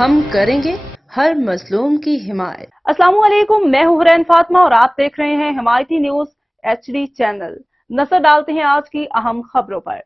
ہم کریں گے ہر مظلوم کی حمایت۔ السلام علیکم، میں ہوں حرین فاطمہ اور آپ دیکھ رہے ہیں حمایتی نیوز HD چینل۔ نظر ڈالتے ہیں آج کی اہم خبروں پر۔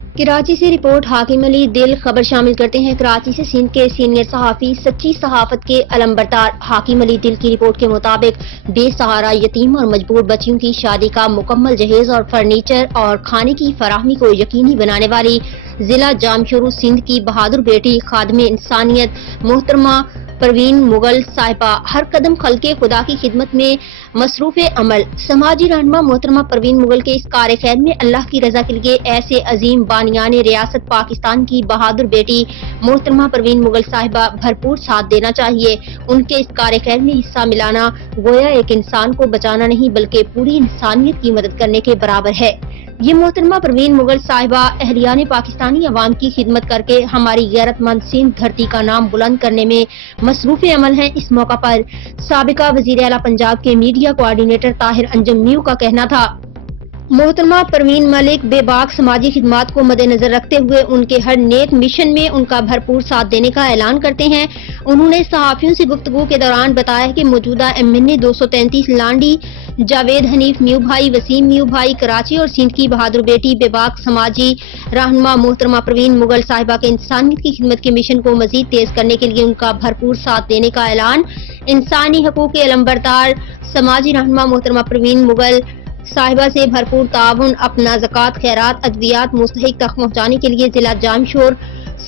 کراچی سے رپورٹ حاکم علی دل۔ خبر شامل کرتے ہیں کراچی سے سندھ کے سینئر صحافی، سچی صحافت کے علمبردار حاکم علی دل کی رپورٹ کے مطابق بے سہارا یتیم اور مجبور بچیوں کی شادی کا مکمل جہیز اور فرنیچر اور کھانے کی فراہمی کو یقینی بنانے والی ضلع جامشورو سندھ کی بہادر بیٹی خادم انسانیت محترمہ پروین مغل صاحبہ ہر قدم خلق خدا کی خدمت میں مصروف عمل سماجی رہنما محترمہ پروین مغل کے اس کار خیر میں اللہ کی رضا کے لیے ایسے عظیم بانیان ریاست پاکستان کی بہادر بیٹی محترمہ پروین مغل صاحبہ بھرپور ساتھ دینا چاہیے۔ ان کے اس کار خیر میں حصہ ملانا گویا ایک انسان کو بچانا نہیں بلکہ پوری انسانیت کی مدد کرنے کے برابر ہے۔ یہ محترمہ پروین مغل صاحبہ اہلیان پاکستانی عوام کی خدمت کر کے ہماری غیرت مند سندھ دھرتی کا نام بلند کرنے میں مصروف عمل ہیں۔ اس موقع پر سابقہ وزیر اعلیٰ پنجاب کے میڈیا کوآرڈینیٹر طاہر انجم نیو کا کہنا تھا، محترمہ پروین ملک بے باک سماجی خدمات کو مد نظر رکھتے ہوئے ان کے ہر نیک مشن میں ان کا بھرپور ساتھ دینے کا اعلان کرتے ہیں۔ انہوں نے صحافیوں سے گفتگو کے دوران بتایا کہ موجودہ MNA 233 لانڈی جاوید حنیف میو بھائی، وسیم میو بھائی کراچی اور سندھ کی بہادر بیٹی بے باک سماجی رہنما محترمہ پروین مغل صاحبہ کے انسانیت کی خدمت کے مشن کو مزید تیز کرنے کے لیے ان کا بھرپور ساتھ دینے کا اعلان۔ انسانی حقوق کے علمبردار سماجی رہنما محترمہ پروین مغل صاحبہ سے بھرپور تعاون، اپنا زکوٰۃ، خیرات، ادویات مستحق تک پہنچانے کے لیے ضلع جامشور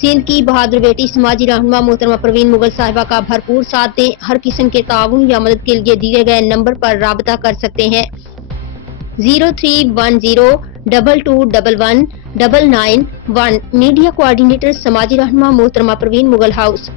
سندھ کی بہادر بیٹی سماجی رہنما محترمہ پروین مغل صاحبہ کا بھرپور ساتھ دیں۔ ہر قسم کے تعاون یا مدد کے لیے دیے گئے نمبر پر رابطہ کر سکتے ہیں 031022111991۔ میڈیا کوآرڈینیٹر سماجی رہنما محترمہ پروین مغل ہاؤس۔